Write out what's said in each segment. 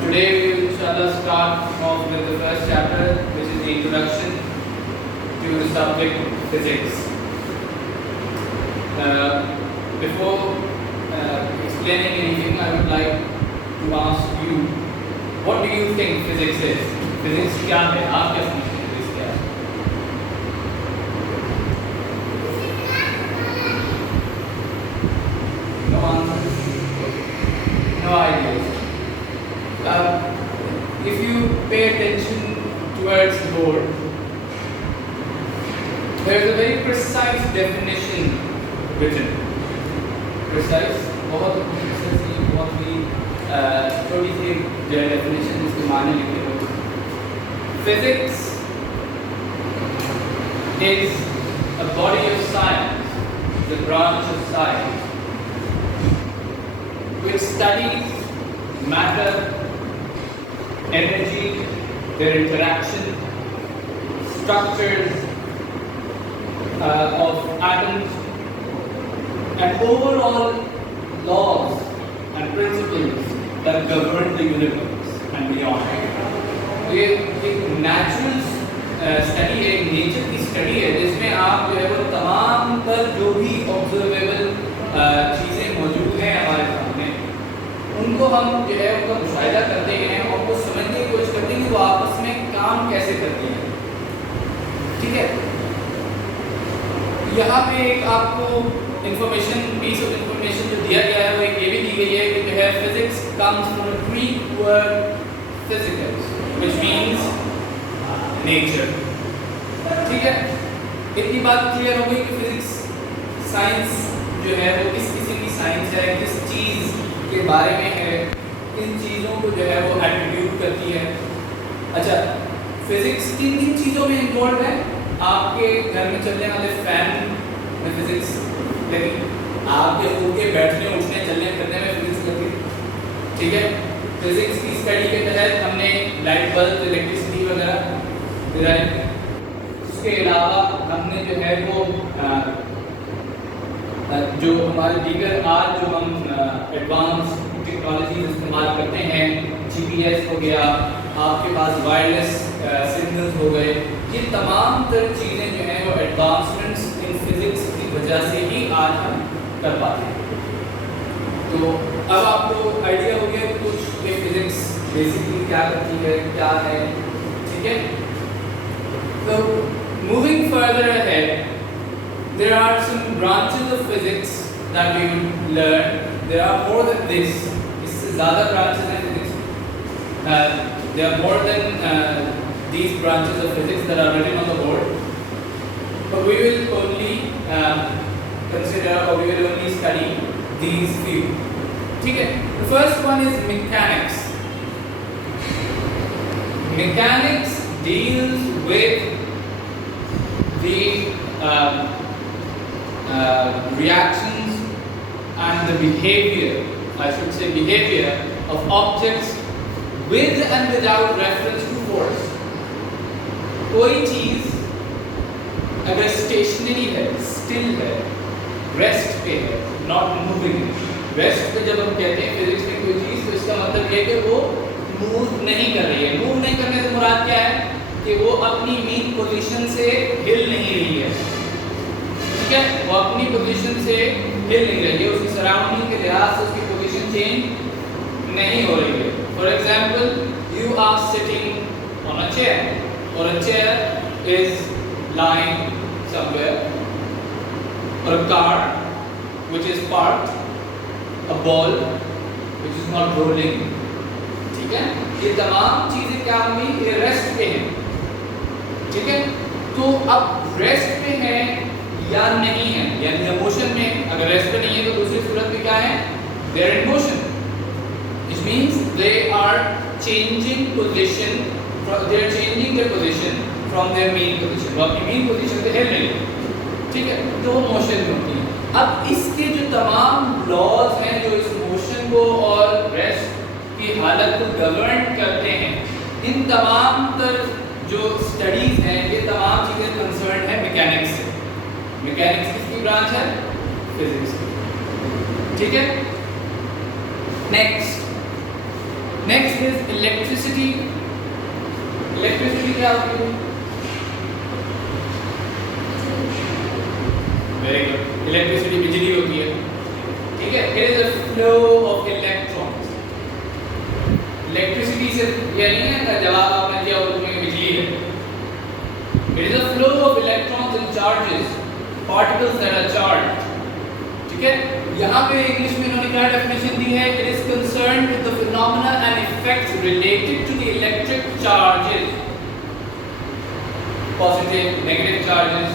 Today we will inshallah start off with the first chapter, which is the introduction to the subject physics. Before explaining anything, I would like to ask you, what do you think physics is? Physics क्या है? आप क्या समझते हैं physics क्या है? No answer? No ideas. If you pay attention towards the board, there is a very precise definition written. Precise, बहुत ही थोड़ी सी definition इसके माने लिखे हुए. Physics is a body of science, the branch of science, which studies matter, energy, their interaction, structures of atoms, and overall laws and principles that govern the universe and beyond. ये एक natural study है, nature की study है, जिसमें आप जो है वो तमाम पर जो भी ऑब्जर्वेबल चीज़ें मौजूद हैं हमारे सामने, उनको हम जो है उनका मुशाहिदा करते हैं और उनको समझने की कोशिश करते हैं कि वो आपस में काम कैसे करती हैं. ठीक है, यहाँ पे एक आपको इंफॉर्मेशन, पीस ऑफ इंफॉर्मेशन जो दिया गया है वो ये भी दी गई है कि जो है physics comes from the Greek word physicals, which means nature. ठीक है, इतनी बात क्लियर हो गई कि फिजिक्स साइंस जो है वो किस किस्म की साइंस है, किस चीज़ के बारे में है, किन चीज़ों को जो है वो एट्रीब्यूट करती है. अच्छा, फिजिक्स किन किन चीज़ों में इन्वॉल्व है? आपके घर में चलने वाले फैन में फिजिक्स लगी, आपके उनके बैठने उठने चलने फिरने में फिजिक्स लगी. ठीक है, फिजिक्स की स्टडी के तहत हमने लाइट बल्ब, इलेक्ट्रिसिटी वगैरह डिराइव की. उसके अलावा हमने जो है वो जो हमारे दीगर आज जो हम एडवांस टेक्नोलॉजी इस्तेमाल करते हैं, जीपीएस हो गया, आपके पास वायरलेस सिग्नल्स हो गए, ये तमाम तर चीज़ें जो हैं वो एडवांसमेंट्स इन फिजिक्स की वजह से ही आज हम कर पाते हैं. तो अब आपको आइडिया हो गया कि कुछ ये फिजिक्स बेसिकली क्या करती है, क्या है. ठीक है, तो moving further ahead, there are some branches of physics that we will learn. There are more than this. इससे ज़्यादा branches हैं physics. There are more than these branches of physics that are written on the board. But we will only consider, or we will only study these few. ठीक है, the first one is mechanics. Mechanics deals with the reactions and the behavior, I should say behavior of objects with and without reference to force. कोई चीज़ अगर stationery है, still है, rest पे है, not moving. Rest पे जब हम कहते हैं फिजिक्स में कोई चीज़, तो इसका मतलब ये कि वो मूव नहीं कर रही है. मूव नहीं करने से मुराद क्या है कि वो अपनी मीन पोजीशन से हिल नहीं रही है. ठीक है, वो अपनी पोजीशन से हिल नहीं रही है, उसकी सराउंडिंग के लिहाज से उसकी पोजीशन चेंज नहीं हो रही है. For example, you are sitting on a chair, और a chair is lying somewhere, or a car which is parked, a ball which is not rolling. ठीक है, ये तमाम चीज़ें क्या होंगी, ये रेस्ट पे हैं. ठीक है, तो अब रेस्ट पे है या नहीं है, यानी मोशन में. अगर रेस्ट पे नहीं है तो दूसरी सूरत में क्या है, they are in motion, which means they are changing position, they are changing their position from their mean position. वो अपनी mean position से हिल रही है. ठीक है, तो वो मोशन में होती है. अब इसके जो तमाम लॉज हैं जो इस मोशन को और रेस्ट की हालत को गवर्न करते हैं, इन तमाम तर जो स्टडीज हैं, ये तमाम चीज़ें कंसर्न है मैकेनिक्स से. मैकेनिक्स किसकी ब्रांच है? फिजिक्स की. ठीक है, नेक्स्ट इज इलेक्ट्रिसिटी। इलेक्ट्रिसिटी क्या होती है? वेरी गुड, इलेक्ट्रिसिटी बिजली होती है, ठीक है। It is a flow of electrons. Electricity से ये नहीं है कि जवाब आपने दिया उसमें बिजली है। It is a flow of electrons and charges, particles that are charged, ठीक है। यहाँ पे इंग्लिश में इन्होंने क्या डेफिनेशन दी है? It is concerned with the phenomena and effects related to the electric charges, positive negative charges,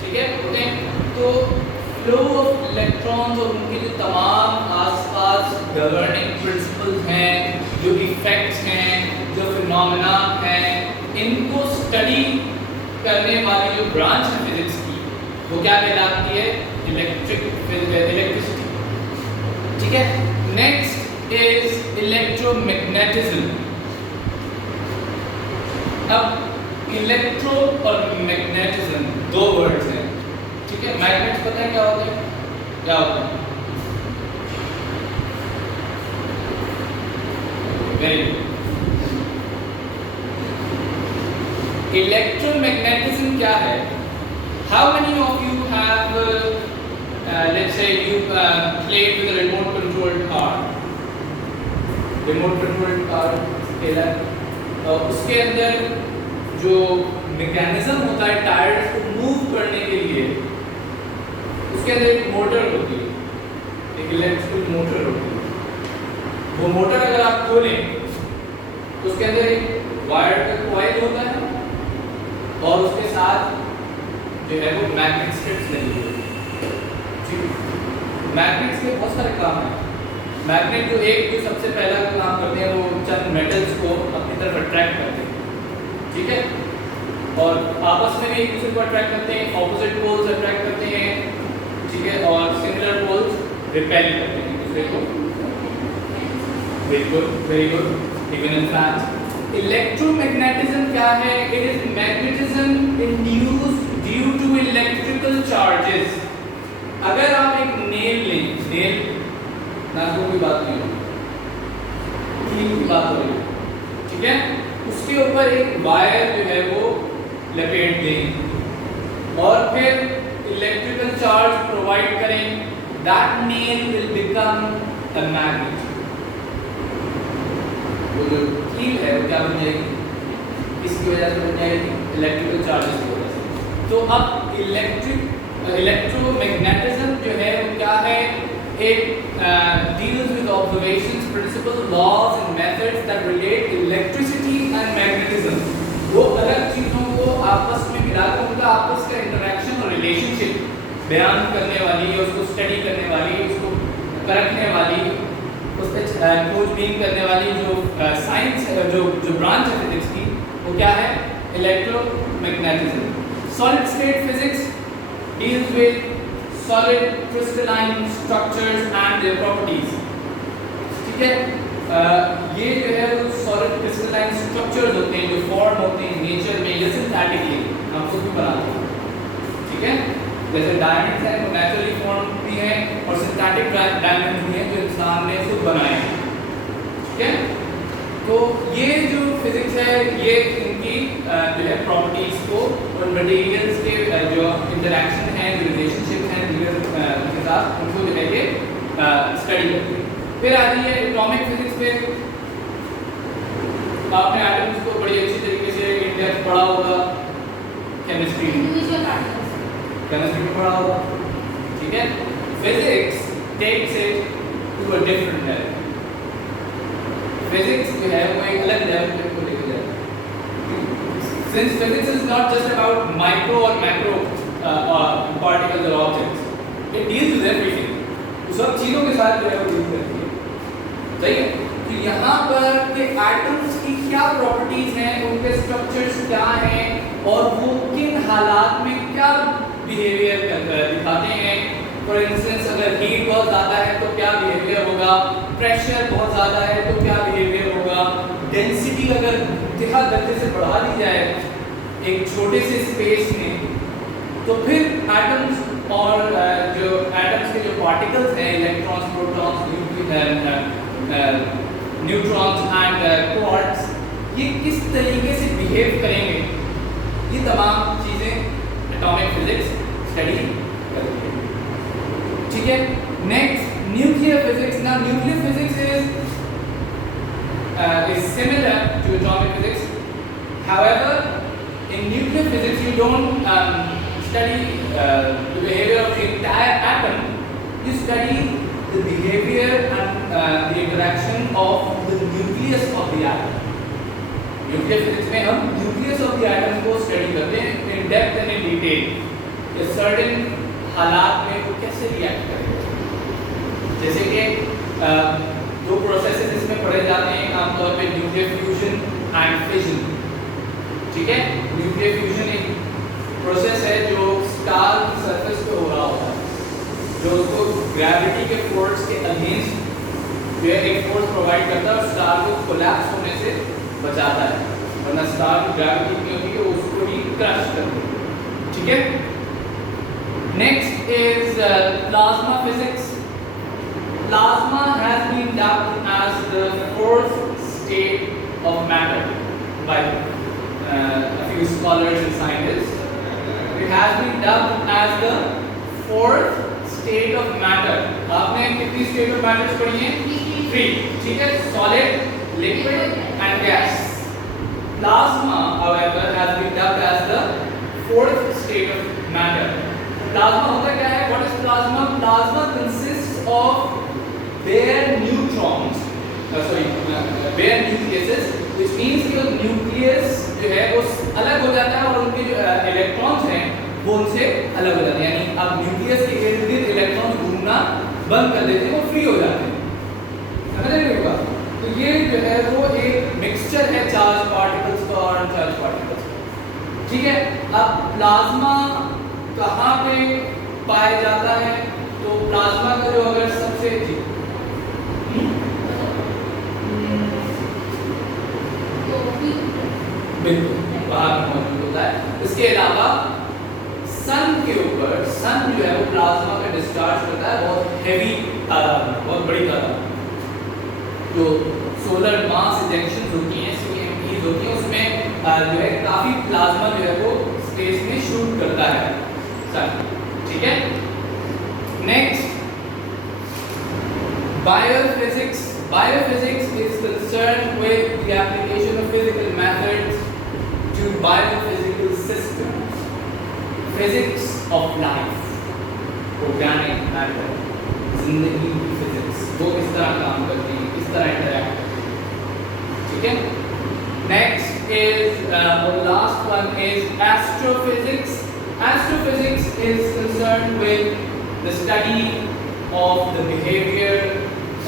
ठीक है, होते हैं। तो फ्लो ऑफ इलेक्ट्रॉन्स और उनके जो तमाम आसपास गवर्निंग प्रिंसिपल्स हैं, जो इफेक्ट्स हैं, जो फिनोमेना हैं, इनको स्टडी करने वाली जो ब्रांच है फिजिक्स की, वो क्या कहलाती है? इलेक्ट्रिसिटी, ठीक है। Next is electromagnetism. अब इलेक्ट्रो और मैग्नेटिज्म दो वर्ड्स हैं, ठीक है। मैग्नेट्स पता है क्या होते हैं? क्या होते हैं? Very good. इलेक्ट्रोमैग्नेटिज्म क्या है? How many of you have, let's say you played with a remote controlled car? Remote controlled car खेला, उसके अंदर जो मैकेनिज्म होता है टायर्स को मूव करने के लिए, उसके अंदर एक मोटर होती है, एक इलेक्ट्रिकल मोटर होती है। वो मोटर अगर आप खोलें तो उसके अंदर एक वायर का कॉइल होता है और उसके साथ जो है वो मैग्नेट स्ट्रिप्स लगी हुई है। मैग्नेट्स के बहुत सारे काम हैं। मैग्नेट जो सबसे पहला काम करते हैं वो चंद मेटल्स को अपनी तरफ अट्रैक्ट करते हैं, ठीक है, और आपस में भी एक दूसरे को अट्रैक्ट करते हैं। ऑपोजिट पोल्स अट्रैक्ट करते हैं, ठीक है, और सिमिलर पोल्स रिपेल करते हैं एक दूसरे को। Very good. Even in fact electromagnetism क्या है? It is magnetism induced due to electrical charges. अगर आप एक नेल लें, नेल नाखून की बात नहीं हो, कील की बात हो रही है, ठीक है, उसके ऊपर एक वायर जो है वो लपेट दें और फिर इलेक्ट्रिकल चार्ज प्रोवाइड करें, that nail will become a magnet. वो जो कील है वो क्या बन जाएगी? किसकी वजह से बन जाएगी? इलेक्ट्रिकल चार्जेस की वजह से। तो अब इलेक्ट्रोमैग्नेटिज्म जो है वो क्या है? It deals with observations, principles, laws and methods that relate electricity and magnetism. वो अलग चीजों को आपस में मिलाकर उनका आपस का इंटरेक्शन और रिलेशनशिप बयान करने वाली, उसको स्टडी करने वाली, उसको परखने वाली, उस पर खोजबीन करने वाली जो साइंस है, जो ब्रांच है फिजिक्स की, वो क्या है? Electromagnetism. Solid state physics deals with solid crystalline structures and their properties, ठीक है। ये जो है वो solid crystalline structures होते हैं जो फॉर्म होते हैं नेचर में या सिंथेटिकली, हम खुद भी बनाते हैं, ठीक है। जैसे डायमंड्स हैं वो नेचुरली फॉर्म भी हैं और सिंथेटिक डायमंड्स भी हैं जो इंसान ने खुद बनाए हैं, ठीक है। तो ये जो फिजिक्स है ये इनकी जो है प्रॉपर्टीज को और मटेरियल्स के जो इंटरेक्शन है, जो रिलेशनशिप है उनके साथ, उनको जो है ये स्टडी करती है। फिर आती है एटॉमिक फिजिक्स पे। आपने एटम्स को बड़ी अच्छी तरीके से इंडिया में पढ़ा होगा, केमिस्ट्री में पढ़ा होगा, ठीक है। Physics takes it to a different level. Physics जो है वो एक अलग लेवल पे लेके जाता है। Since physics is not just about micro or macro particles or objects, it deals with everything. सब चीजों के साथ जो है वो डील करती है, सही है। तो यहाँ पर के एटम्स की क्या प्रॉपर्टीज हैं, उनके स्ट्रक्चर्स क्या हैं और वो किन हालात में क्या बिहेवियर दिखाते हैं। फॉर इंस्टेंस अगर हीट बहुत ज़्यादा है तो क्या बिहेवियर होगा, प्रेशर बहुत ज़्यादा है तो क्या बिहेवियर होगा, डेंसिटी अगर बहुत गति से बढ़ा दी जाए एक छोटे से स्पेस में तो फिर एटम्स और जो एटम्स के जो पार्टिकल्स हैं, electrons, protons, neutrons and quartz, ये किस तरीके से बिहेव करेंगे, ये तमाम चीज़ें एटॉमिक फिजिक्स स्टडी करेंगे। ठीक है, next nuclear physics. Now nuclear physics is similar to atomic physics. However, in nuclear physics you don't study the behavior of the entire atom. You study the behavior and the interaction of the nucleus of the atom. Nuclear physics में हम nucleus of the atom को study करते हैं in depth and in detail. इस certain हालात में वो कैसे रिएक्ट करेगा, जैसे कि दो प्रोसेसेस इसमें पढ़े जाते हैं आमतौर पे, न्यूक्लियर फ्यूजन एंड फिजन। ठीक है, न्यूक्लियर फ्यूजन एक प्रोसेस है जो स्टार की सरफेस पे हो रहा होता है, जो उसको ग्रेविटी के फोर्स के अगेंस्ट जो है एक फोर्स प्रोवाइड करता है और स्टार को कोलैप्स होने से बचाता है, वरना स्टार की ग्रेविटी इतनी होती है कि उसको भी क्रश कर देती है। ठीक है, next is plasma physics. Plasma has been dubbed as the fourth state of matter by a few scholars and scientists. It has been dubbed as the fourth state of matter. आपने कितनी state of matters पढ़ी हैं? 3. ठीक है, solid, liquid and gas. Plasma, however, has been dubbed as the fourth state of matter. Plasma होता क्या है? What is plasma? Plasma consists of bare neutrons, bare nucleuses, which means कि nucleus जो है वो अलग हो जाता है और उनके जो इलेक्ट्रॉन्स हैं वो उनसे अलग हो जाते हैं, यानी अब न्यूक्लियस के इर्द गिर्द इलेक्ट्रॉन्स घूमना बंद कर देते हैं, वो फ्री हो जाते हैं। समझ रहे होगा? तो ये जो है वो एक मिक्सचर है चार्ज पार्टिकल्स का और अनचार्ज पार्टिकल्स का। ठीक है, अब प्लाज्मा कहाँ पे पाया जाता है? तो प्लाज्मा का जो अगर सबसे बिल्कुल बाहर मौजूद होता है। इसके अलावा सन के ऊपर, सन जो है वो प्लाज्मा का डिस्चार्ज करता है बहुत हैवी तादाद में, बहुत बड़ी तादाद में। जो सोलर मास इंजेक्शंस होती हैं, CMEs होती हैं, उसमें जो है काफ़ी प्लाज्मा जो है वो स्पेस में शूट करता है सन। ठीक है, next biophysics. Biophysics is concerned with the application of physical methods to biophysical systems. Physics of life, organic matter, जिंदगी की physics, वो किस तरह काम करती है, किस तरह interact करती है। ठीक है, next is the last one is astrophysics. Astrophysics is concerned with the study of the behavior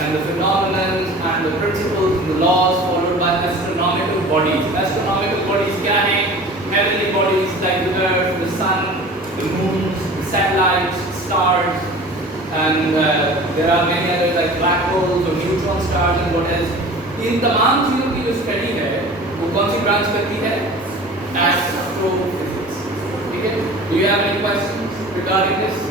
and the phenomena and the principles and the laws followed by astronomical bodies. Astronomical bodies क्या हैं? Heavenly bodies like the Earth, the Sun, the moons, the satellites, stars, and there are many others like black holes or neutron stars and what else. इन तमाम चीज़ों की जो study है वो कौन सी branch करती है? Astrophysics. ठीक है? Do you have any questions regarding this?